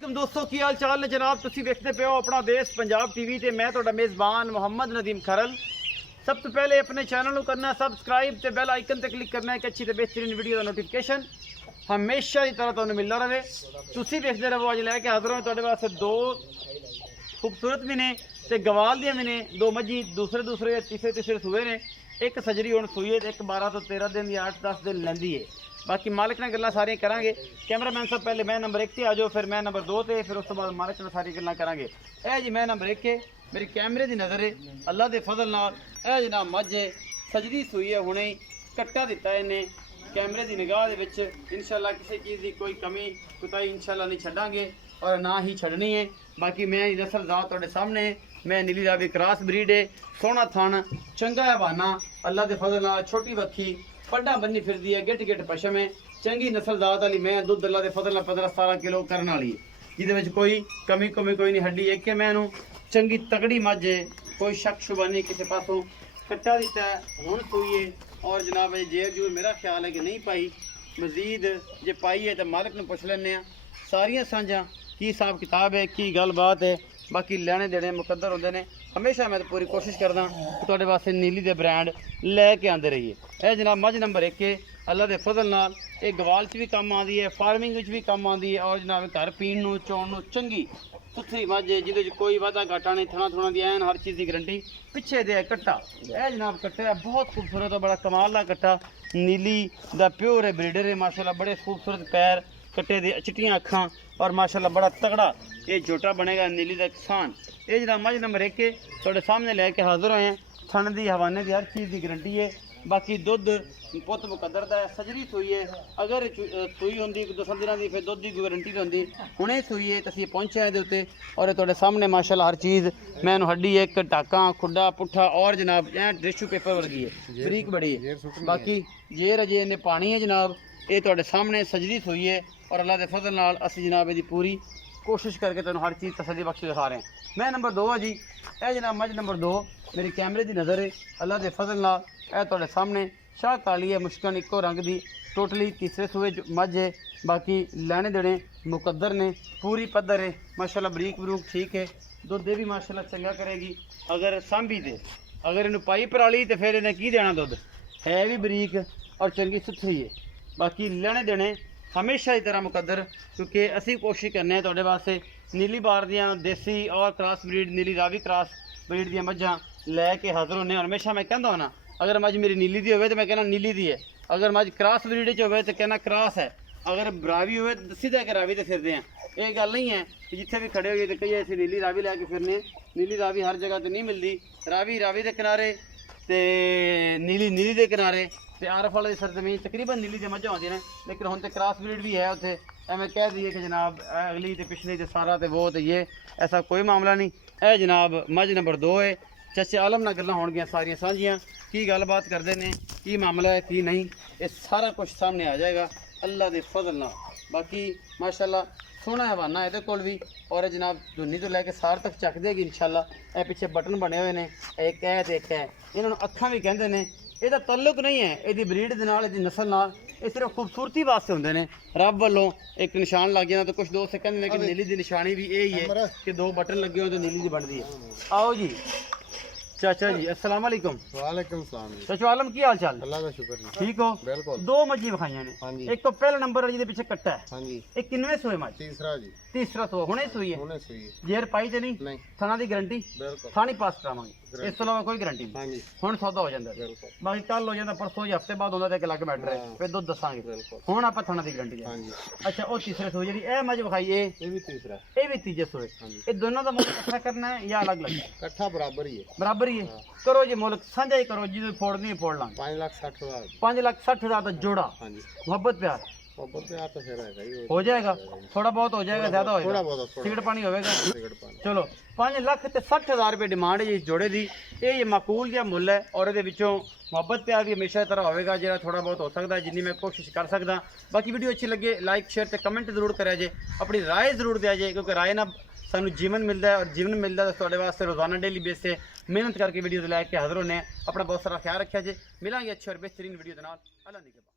दोस्तों की हाल चाल ने जनाब तुसी देखते पे हो अपना देश पंजाब टीवी ते मैं तुहाडा मेज़बान मोहम्मद नदीम खरल। सब तो पहले अपने चैनल को करना सबसक्राइब ते बेल आइकन ते क्लिक करना है कि अच्छी ते बेहतरीन वीडियो का नोटिफिकेशन हमेशा की तरह तुहानू मिलता रहे। तुसी देखते रहो। अज लैके हाजिर हो तुहाडे वास्ते दो खूबसूरत भी ने ते गवाल दियां भी ने, दो मजी दूसरे या तीसरे सूए ने। एक सजरी हुण सूई है, एक 12 तो 13 दिन या 8-10 दिन लैंदी है। बाकी मालिक ने गल्लां सारियां करांगे। कैमरामैन साहब पहले मैं नंबर 1 ते आ जाओ, फिर मैं नंबर 2 ते, फिर उस तो बाद मालिक ने सारी गल्लां करांगे। ए जी मैं नंबर 1 है, मेरी कैमरे की नज़र है अल्लाह के फजल नाल। ए जनाब मझ है, सजरी सूई है, हुणे कट्टा दिता इन्हें कैमरे की निगाह दे विच। इंशाअल्लाह किसी चीज़ की कोई कमी कुताई इंशाअल्लाह नहीं छड्डांगे और ना ही छड़नी है। बाकी मैं नस्ल जात तुहाडे सामने है, मैं नीली रावी क्रॉस ब्रीड है, सोहना थन, चंगा हवाना, अल्लाह के फजल नाल, छोटी वक्खी, पड्डा बन्नी फिरदी है, गिट गिट पशम है, चंगी नस्ल जात वाली मैं दुध अल्लाह के फजल नाल 15-17 किलो करने वाली है, जिहदे कोई कमी कोई नहीं। हड्डी एक है, मैनू चंगी तगड़ी मझ है, कोई शक शुबा नहीं किसी पासों। कट्टा दिता है, हुण सूई है और जनाब जेर जूर मेरा ख्याल है कि नहीं पाई, मजीद जे पाई है तो मालिक ने पुछ लैने आ। सारियां सांझां की हिसाब किताब है, की गल बात है, बाकी लैने देने मुकद्दर होंदे ने। हमेशा मैं तो पूरी कोशिश करदा कि तुहाडे वास्ते नीली दे ब्रांड लैके आंदे रहिए। ए जनाब मझ नंबर 1 है, अल्लाह के फजल नाल ये गवाल च भी काम आती है, फार्मिंग भी काम आती है और जनाब घर पीण नूं चौण नूं चंगी सुथरी मझ है, जिहदे कोई वाधा घाटा नहीं, थणा दी ऐन हर चीज़ की गारंटी। पिछे दे कट्टा, ए जनाब कट्टा है बहुत खूबसूरत और बड़ा कमाल का कट्टा, नीली दा प्योर है, ब्रीडर है माशाल्लाह। बड़े खूबसूरत पैर, कट्टे दे चिट्टियां अखां और माशाल्लाह बड़ा तगड़ा ये झोटा बनेगा नीली का किसान। ये जनाब मझ नंबर 1 है, थोड़े सामने लैके हाजिर होए हैं। थन दी हवाने की हर चीज़ की गारंटी है। बाकी दुध पुत मुकद्दर दा है, सजरी सूई है, अगर सूई होंदी 10 दिनों की फिर दुध की गारंटी होंदी। हुणे सूई है तो असीं पहुंचे ये उत्ते और तुहाडे सामने माशाल्लाह हर चीज़ मैनू हड्डी एक टाका खुड्डा पुट्ठा और जनाब टिशू पेपर वर्गी है, बरीक बड़ी है। बाकी जेर अजे इन्हें पानी है जनाब, ये तुहाडे सामने सजरी सूई है और अल्लाह के फजल नाल असीं जनाब इसकी पूरी कोशिश करके तुहानू हर चीज़ तसल्ली बख्श दिखा रहे हैं। मैं नंबर 2 है जी, ए जनाब मझ नंबर 2 मेरी कैमरे की नज़र है अल्लाह के फजल नाल। ए तुहाडे सामने शाह काली है, मुश्कन इक्को रंग की, टोटली तीसरे सूए मझ है। बाकी लैने देने मुकद्दर ने, पूरी पद्धर है माशाल्लाह, बरीक बरूक ठीक है, दुध भी माशाल्लाह चंगा करेगी। अगर सांभी दे अगर इन्हू पाई पराली तो फिर इन्हें की देना, दुध है भी बरीक और चंगी सुथरी है। बाकी लैने देने हमेशा की तरह मुकद्दर, क्योंकि असी कोशिश करने हैं तुहाडे वास्ते नीली बार दियां देसी और क्रॉस ब्रीड नीली रावी क्रॉस ब्रीड दियां मझां लैके हाजिर होने। हमेशा मैं कहता हूँ ना, अगर मझ मेरी नीली दी होवे तो मैं कहना नीली दी है, अगर मझ क्रॉस ब्रीड च होवे तो कहना क्रॉस है, अगर रावी होवे तो सीधा कि रावी तो फिरदे हैं। ये गल नहीं है कि जिथे भी खड़े होइए तो कई ऐसी नीली रावी लैके फिरने। नीली रावी हर जगह तो नहीं मिलती, रावी के किनारे तो नीली के किनारे ते आरफ वाले सरजमीन तकरीबन नीली दे मझां होंदियां ने, लेकिन हुण तो क्रॉस ब्रीड भी है उत्थे। एवें कह दिए कि जनाब अगली तो पिछली तो सारा तो वो तो ये, ऐसा कोई मामला नहीं। ए जनाब मझ नंबर 2 है, चाचे आलम नाल गल्लां होणगियां सारियां सांझियां, की गलबात करते हैं, की मामला है की नहीं, ये सारा कुछ सामने आ जाएगा अल्लाह के फजल नाल। बाकी माशाल्लाह सोहना हवाना ये कोल भी, और जनाब धुनी तो लैके सार तक चक देगी इंशाल्लाह। ए पिछे बटन बने हुए हैं, एक है तो एक है, इन्होंने अखां भी कहते हैं। ਇਹਦਾ ਤਾल्लुक नहीं है ਇਹਦੀ ब्रीड ਦੇ ਨਾਲ, ਇਹਦੀ ਨਸਲ ਨਾਲ, ਇਹ ਸਿਰਫ खूबसूरती वास्ते ਹੁੰਦੇ ਨੇ। ਰੱਬ ਵੱਲੋਂ ਇੱਕ ਨਿਸ਼ਾਨ ਲੱਗ ਜਾਂਦਾ, तो कुछ दोस्त कहते हैं कि नीली की निशानी भी यही है कि 2 बटन लगे हो तो नीली की बनती है। आओ जी चाचा जी, अस्सलाम वालेकुम। वालेकुम सलाम। चाचो आलम की हाल चाल? अल्लाह का शुक्र है, ठीक हो? बिल्कुल। 2 मझी विखाइयां ने, हाँ जी। एक तो पहला नंबर है जिहदे पीछे कट्टा है, हाँ जी। एक किनवे सोए मझ? तीसरा जी। तीसरा सो हुणे सूई है, हुणे सूई है। जेर पाई ते नहीं? नहीं। थना दी गारंटी बिल्कुल। थानी पास करावांगे, इस तो इलावा कोई गारंटी नहीं। हाँ जी। हुण सौदा हो जाता है, बिल्कुल। बाकी कल हो जाता, परसों या हफ्ते बाद होंदा ते एक अलग मैटर है, हाँ। फिर दुध दसांगे। बिल्कुल। हुण आपां थना दी गारंटी हाँ है। जी। अच्छा ओ तीसरे सो जिहड़ी ए मझ विखाई ये भी तीसरा, ये भी तीजे सोए, हाँ जी। ये दोनों का मुल्क इकट्ठा करना है या अलग अलग? इकट्ठा बराबर ही है। बराबर ही है। हाँ। करो जी मुल्क साझा ही करो, जिसे फोड़नी है फोड़ लांगे। 5,60,000। 5,60,000 का जोड़ा, हाँ जी। मोहब्बत प्यार मोहब्बत प्यार तो फिर है ही, हो जाएगा, थोड़ा बहुत हो जाएगा, ज्यादा थोड़ा होएगा, बहुत, सिगड़ पानी होएगा। सिगड़ पानी। चलो 5,60,000 रुपये डिमांड है जी जोड़े की। ये माकूल जिहा मुल है और ये मोहब्बत प्यार भी हमेशा तरह होगा, जो थोड़ा बहुत हो सकता है, जिन्नी मैं कोशिश कर सकदा। बाकी वीडियो अच्छी लगे लाइक शेयर ते कमेंट जरूर करा जे, अपनी राय जरूर दिया जे, क्योंकि राय ना सानू जीवन मिलता है और जीवन मिलता है तो तुहाडे वास्ते रोजाना डेली बेस से मेहनत करके वीडियो लैके हाजिर होने। अपना बहुत सारा ख्याल रखा जे, मिलांगे अच्छे और बेहतरीन वीडियो के नाल। अल्लाह निगहबान।